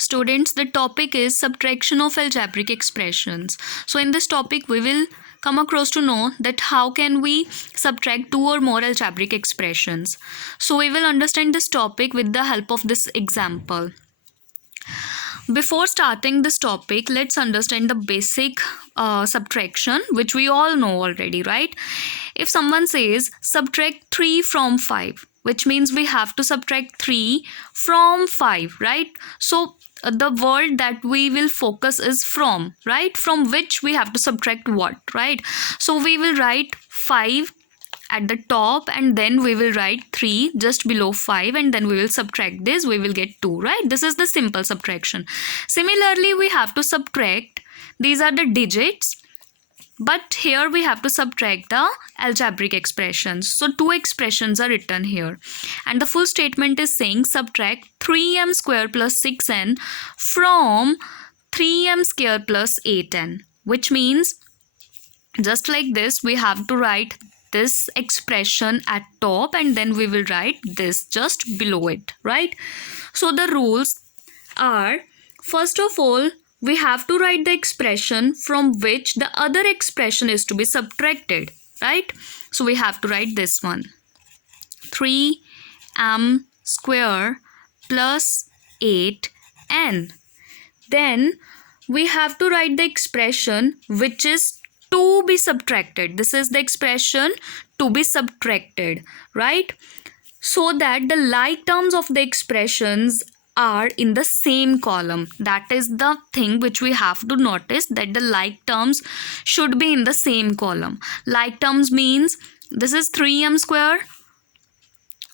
Students, the topic is subtraction of algebraic expressions. So in this topic we will come across to know that how can we subtract two or more algebraic expressions. So we will understand this topic with the help of this example. Before starting this topic, let's understand the basic subtraction, which we all know already, right? If someone says subtract 3 from 5, which means we have to subtract 3 from 5, right? So the word that we will focus is from, right? From which we have to subtract what, right? So we will write 5 at the top and then we will write 3 just below 5 and then we will subtract this, we will get 2, right? This is the simple subtraction. Similarly, we have to subtract, these are the digits, but here we have to subtract the algebraic expressions. So two expressions are written here and the full statement is saying subtract 3m square plus 6n from 3m square plus 8n, which means just like this we have to write this expression at top and then we will write this just below it, right? So the rules are, first of all, we have to write the expression from which the other expression is to be subtracted, right? So we have to write this one, 3m square plus 8n. Then we have to write the expression which is to be subtracted. This is the expression to be subtracted, right? So that the like terms of the expressions are in the same column. That is the thing which we have to notice, that the like terms should be in the same column. Like terms means this is 3m square.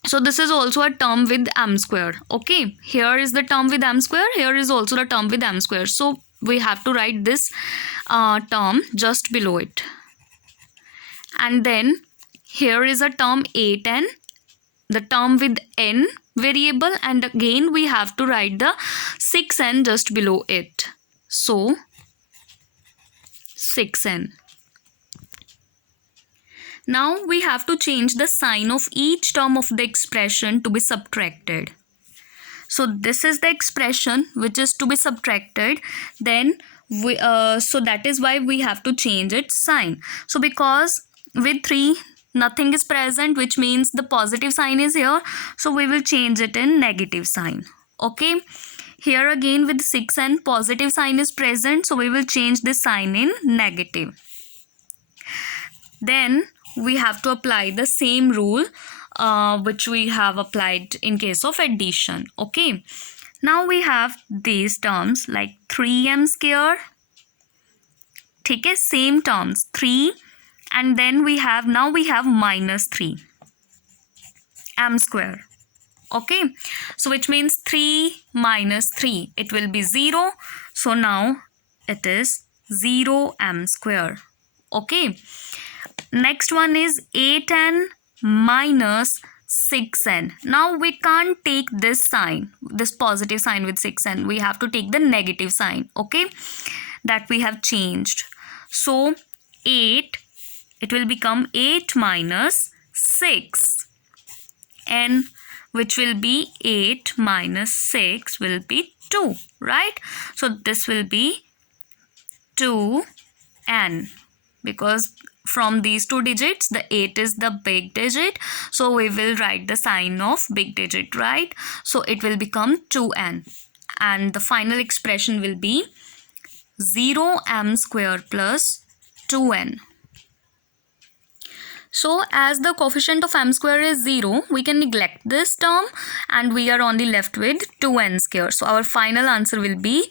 So this is also a term with m square. Okay, here is the term with m square. Here is also the term with m square. So we have to write this term just below it. And then here is a term 8n, the term with n variable, and again we have to write the 6n just below it. So 6n. Now we have to change the sign of each term of the expression to be subtracted. So this is the expression which is to be subtracted. Then so that is why we have to change its sign. So because with 3 nothing is present, which means the positive sign is here, so we will change it in negative sign. Okay, here again with 6 and positive sign is present, so we will change this sign in negative. Then we have to apply the same rule which we have applied in case of addition. Okay, now we have these terms like 3m square, okay, same terms 3, and then we have minus 3 m square. Okay, so which means 3 minus 3, it will be 0. So now it is 0m square. Okay, next one is 8n minus 6n. Now we can't take this sign, this positive sign with 6n. We have to take the negative sign, okay, that we have changed. So 8, it will become 8 minus 6, and which will be 8 minus 6 will be 2, right? So this will be 2n, because from these two digits the 8 is the big digit, so we will write the sign of big digit, right? So it will become 2n, and the final expression will be 0m square plus 2n. So as the coefficient of m square is 0, we can neglect this term and we are only left with 2n square. So our final answer will be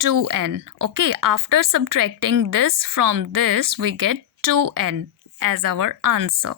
2n. Okay, after subtracting this from this, we get 2n as our answer.